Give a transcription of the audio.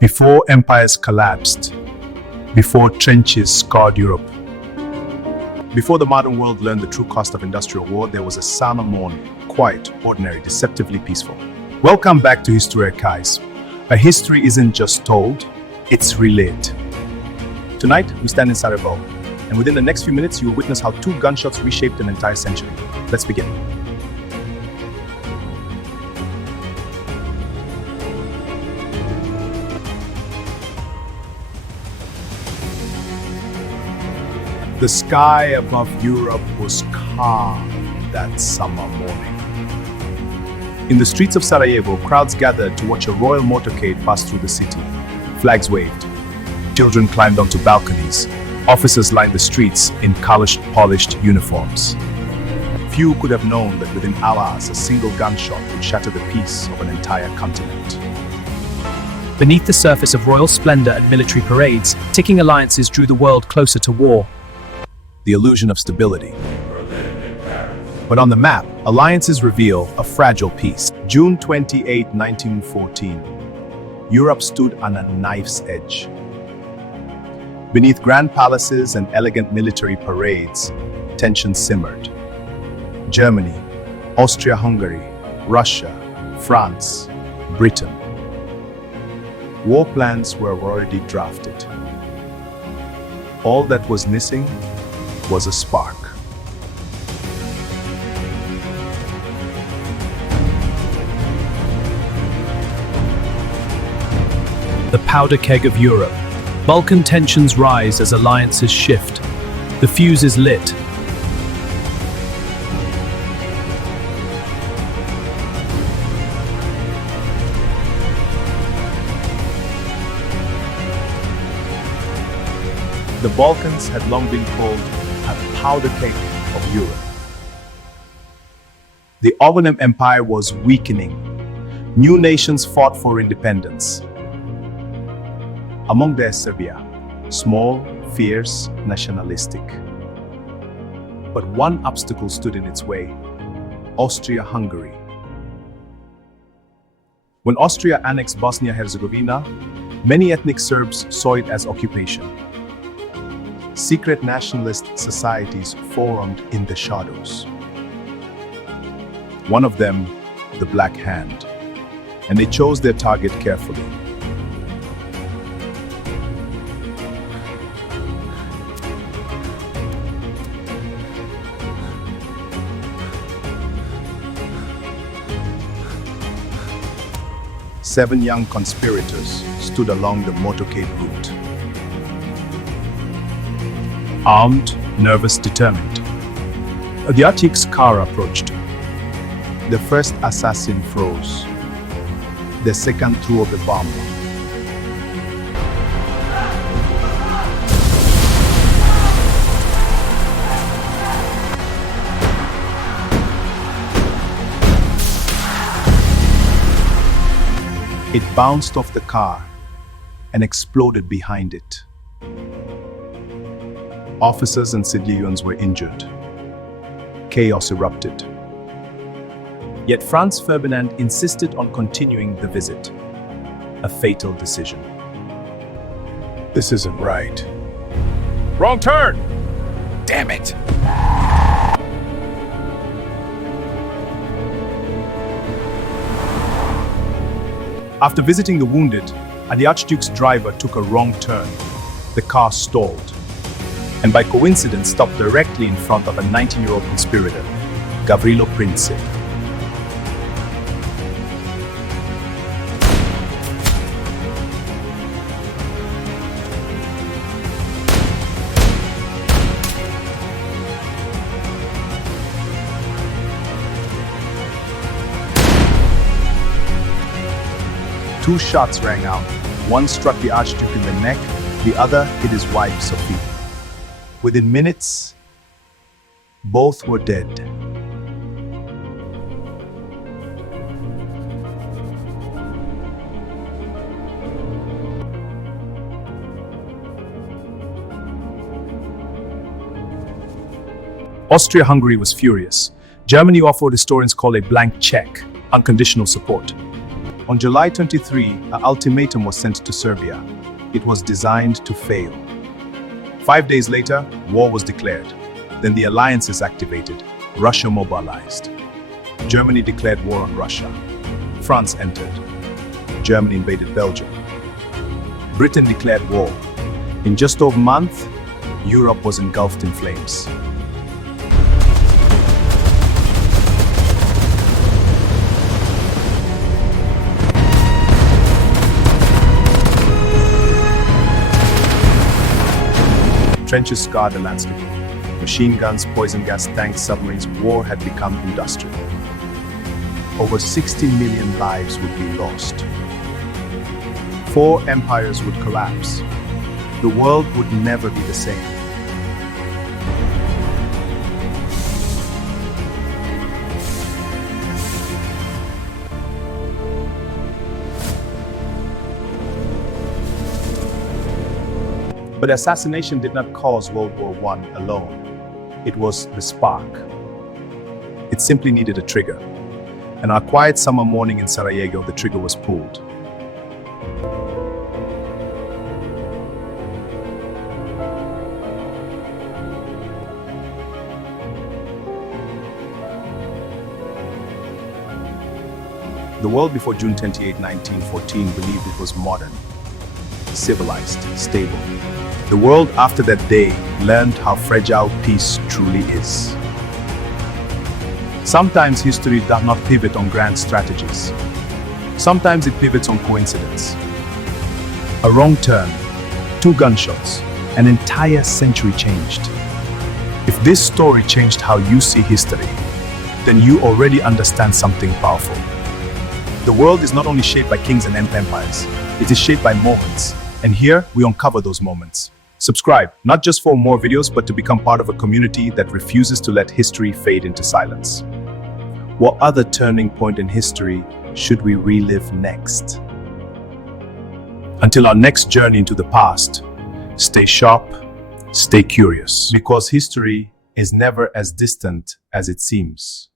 Before empires collapsed, before trenches scarred Europe, before the modern world learned the true cost of industrial war, there was a summer morning, quiet, ordinary, deceptively peaceful. Welcome back to History Archives. A history isn't just told, it's relived. Tonight, we stand in Sarajevo, and within the next few minutes, you will witness how two gunshots reshaped an entire century. Let's begin. The sky above Europe was calm that summer morning. In the streets of Sarajevo, crowds gathered to watch a royal motorcade pass through the city. Flags waved. Children climbed onto balconies. Officers lined the streets in polished uniforms. Few could have known that within hours, a single gunshot would shatter the peace of an entire continent. Beneath the surface of royal splendor and military parades, ticking alliances drew the world closer to war. The illusion of stability. But on the map, alliances reveal a fragile peace. June 28, 1914. Europe stood on a knife's edge. Beneath grand palaces and elegant military parades, tension simmered. Germany, Austria-Hungary, Russia, France, Britain. War plans were already drafted. All that was missing was a spark. The powder keg of Europe. Balkan tensions rise as alliances shift. The fuse is lit. The Balkans had long been called a powder keg of Europe. The Ottoman Empire was weakening. New nations fought for independence. Among them, Serbia, small, fierce, nationalistic. But one obstacle stood in its way: Austria-Hungary. When Austria annexed Bosnia-Herzegovina, many ethnic Serbs saw it as occupation. Secret nationalist societies formed in the shadows. One of them, the Black Hand, and they chose their target carefully. Seven young conspirators stood along the motorcade route. Armed, nervous, determined. The Arctic's car approached. The first assassin froze. The second threw up a bomb. It bounced off the car and exploded behind it. Officers and civilians were injured. Chaos erupted. Yet Franz Ferdinand insisted on continuing the visit. A fatal decision. This isn't right. Wrong turn! Damn it! After visiting the wounded, the Archduke's driver took a wrong turn. The car stalled, and by coincidence stopped directly in front of a 19-year-old conspirator, Gavrilo Princip. Two shots rang out. One struck the Archduke in the neck, the other hit his wife, Sophie. Within minutes, both were dead. Austria-Hungary was furious. Germany offered historians call a blank check, unconditional support. On July 23, an ultimatum was sent to Serbia. It was designed to fail. 5 days later, war was declared. Then the alliances activated. Russia mobilized. Germany declared war on Russia. France entered. Germany invaded Belgium. Britain declared war. In just over a month, Europe was engulfed in flames. Trenches scarred the landscape. Machine guns, poison gas tanks, submarines, war had become industrial. Over 60 million lives would be lost. 4 empires would collapse. The world would never be the same. But assassination did not cause World War I alone. It was the spark. It simply needed a trigger. And on a quiet summer morning in Sarajevo, the trigger was pulled. The world before June 28, 1914 believed it was modern, civilized, stable. The world after that day learned how fragile peace truly is. Sometimes history does not pivot on grand strategies. Sometimes it pivots on coincidence. A wrong turn, 2 gunshots, an entire century changed. If this story changed how you see history, then you already understand something powerful. The world is not only shaped by kings and empires, it is shaped by moments. And here we uncover those moments. Subscribe, not just for more videos, but to become part of a community that refuses to let history fade into silence. What other turning point in history should we relive next? Until our next journey into the past, stay sharp, stay curious, because history is never as distant as it seems.